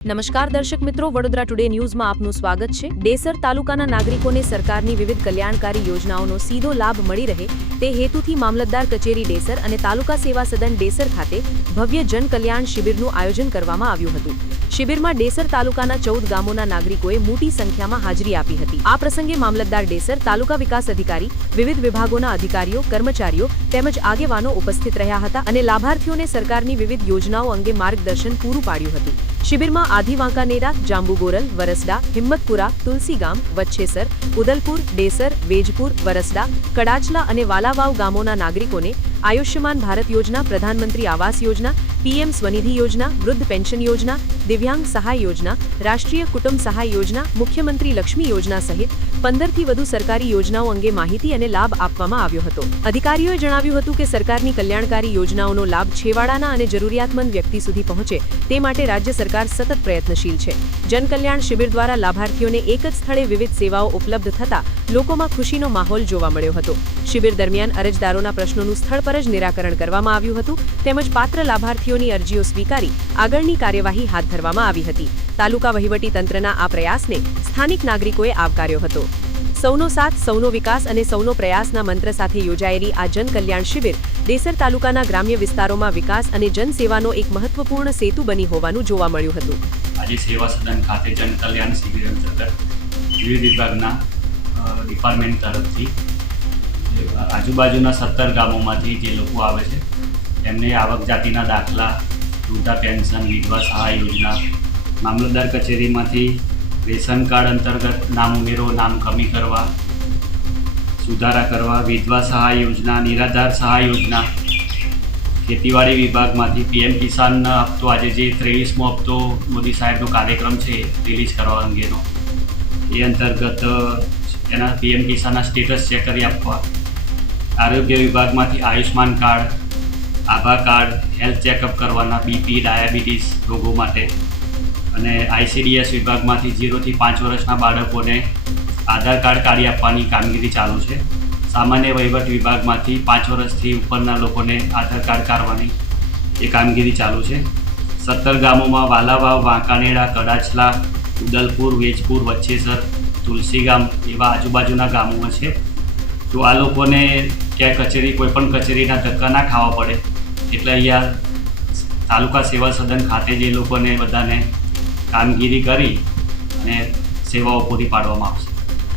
નમસ્કાર દર્શક મિત્રો, વડોદરા ટુડે ન્યૂઝમાં આપનું સ્વાગત છે। ડેસર તાલુકાના નાગરિકોને સરકારની વિવિધ કલ્યાણકારી યોજનાઓનો સીધો લાભ મળી રહે તે હેતુથી મામલતદાર કચેરી ડેસર અને તાલુકા સેવા સદન ડેસર ખાતે ભવ્ય જન કલ્યાણ શિબિરનું આયોજન કરવામાં આવ્યું હતું। શિબિરમાં ડેસર તાલુકાના 14 ગામોના નાગરિકોએ મોટી સંખ્યામાં હાજરી આપી હતી। આ પ્રસંગે મામલતદાર ડેસર, તાલુકા વિકાસ અધિકારી, વિવિધ વિભાગોના અધિકારીઓ, કર્મચારીઓ તેમજ આગેવાનો ઉપસ્થિત રહ્યા હતા અને લાભાર્થીઓને સરકારની વિવિધ યોજનાઓ અંગે માર્ગદર્શન પૂરું પાડ્યું હતું। શિબિરમાં આધી વાંકાનેરા, જાંબુગોરલ, વરસડા, હિંમતપુરા, તુલસીગામ, વચ્છેસર, ઉદલપુર, ડેસર, વેજપુર, વરસડા, કડાચલા અને વાલાવાવ ગામોના નાગરિકોને આયુષ્યમાન ભારત યોજના, પ્રધાનમંત્રી આવાસ યોજના, પીએમ સ્વનિધિ યોજના, વૃદ્ધ પેન્શન યોજના, દિવ્યાંગ સહાય યોજના, રાષ્ટ્રીય કુટુંબ સહાય યોજના, મુખ્યમંત્રી લક્ષ્મી યોજના સહિત 15થી વધુ સરકારી યોજનાઓ અંગે માહિતી અને લાભ આપવામાં આવ્યો હતો। અધિકારીઓએ જણાવ્યું હતું કે સરકારની કલ્યાણકારી યોજનાઓનો લાભ છેવાડાના અને જરૂરિયાતમંદ વ્યક્તિ સુધી પહોંચે તે માટે રાજ્ય સરકાર સતત પ્રયત્નશીલ છે। જનકલ્યાણ શિબિર દ્વારા લાભાર્થીઓને એક જ સ્થળે વિવિધ સેવાઓ ઉપલબ્ધ થતા લોકોમાં ખુશીનો માહોલ જોવા મળ્યો હતો। શિબિર દરમિયાન અરજદારોના પ્રશ્નોનું સ્થળ પર જ નિરાકરણ કરવામાં આવ્યું હતું તેમજ પાત્ર લાભાર્થીઓની અરજીઓ સ્વીકારી આગળની કાર્યવાહી હાથ ધરવામાં આવી હતી। તાલુકા વહીવટી તંત્રના આ પ્રયાસને સ્થાનિક નાગરિકોએ આવકાર્યો હતો। સૌનો સાથ, સૌનો વિકાસ અને સૌનો પ્રયાસના મંત્ર સાથે યોજાયેલી આ જન કલ્યાણ શિબિર ડેસર તાલુકાના ગ્રામ્ય વિસ્તારોમાં વિકાસ અને જનસેવાનો એક મહત્વપૂર્ણ સેતુ બની હોવાનું જોવા મળ્યું હતું। આજે સેવા સદન ખાતે જન કલ્યાણ શિબિર અંતર્ગત વિવિધ વિભાગના ડિપાર્ટમેન્ટ તરફથી આજુબાજુના 17 ગામોમાંથી જે લોકો આવે છે તેમને આવક જાતિના દાખલા, વૃદ્ધા પેન્શન, વિધવા સહાય યોજના, મામલતદાર કચેરીમાંથી રેશન કાર્ડ અંતર્ગત નામ ઉમેરો, નામ કમી કરવા, સુધારા કરવા, વિધવા સહાય યોજના, નિરાધાર સહાય યોજના, ખેતીવાડી વિભાગમાંથી પીએમ કિસાનનો હપ્તો, આજે જે 23મો હપ્તો મોદી સાહેબનો કાર્યક્રમ છે રિલીઝ કરવા અંગેનો, એ અંતર્ગત એના પીએમ કિસાનના સ્ટેટસ ચેક કરી આપવા, આરોગ્ય વિભાગમાંથી આયુષ્માન કાર્ડ, આભા કાર્ડ, હેલ્થ ચેકઅપ કરવાના, બીપી, ડાયાબિટીસ રોગો માટે, અને આઈસીડીએસ વિભાગમાંથી 0 થી 5 વર્ષના બાળકોને આધાર કાર્ડ કાઢી આપવાની કામગીરી ચાલુ છે। સામાન્ય વહીવટ વિભાગમાંથી 5 વર્ષથી ઉપરના લોકોને આધાર કાર્ડ કાઢવાની એ કામગીરી ચાલુ છે। 17 ગામોમાં વાલાવાવ, વાંકાનેરા, કડાચલા, ઉદલપુર, વેજપુર, વચ્છેસર, તુલસીગામ એવા આજુબાજુના ગામોમાં છે। તો આ લોકોને ક્યાંય કચેરી, કોઈપણ કચેરીના ધક્કા ના ખાવા પડે એટલે અહીંયા તાલુકા સેવા સદન ખાતે જે લોકોને બધાને કામગીરી કરી અને સેવાઓ પૂરી પાડવામાં આવશે।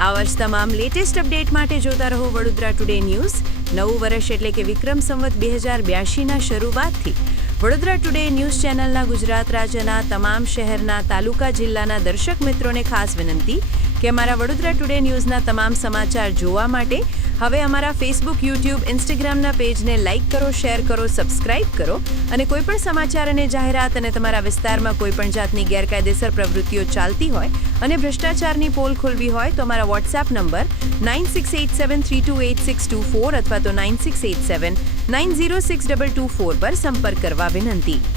આ વર્ષ તમામ લેટેસ્ટ અપડેટ માટે જોતા રહો વડોદરા ટુડે ન્યૂઝ। નવું વર્ષ એટલે કે વિક્રમ સંવત 2082ના શરૂઆતથી વડોદરા ટુડે ન્યૂઝ ચેનલના ગુજરાત રાજ્યના તમામ શહેરના, તાલુકા, જિલ્લાના દર્શક મિત્રોને ખાસ વિનંતી કે અમારા વડોદરા ટુડે ન્યૂઝના તમામ સમાચાર જોવા માટે હવે અમારા ફેસબુક, યુટ્યુબ, ઇન્સ્ટાગ્રામના પેજને લાઇક કરો, શેર કરો, સબસ્ક્રાઇબ કરો અને કોઈપણ સમાચાર અને જાહેરાત અને તમારા વિસ્તારમાં કોઈપણ જાતની ગેરકાયદેસર પ્રવૃત્તિઓ ચાલતી હોય અને ભ્રષ્ટાચારની પોલ ખોલવી હોય તો અમારા વોટ્સએપ નંબર 9687328624 અથવા તો 9687906224 પર સંપર્ક કરવા વિનંતી।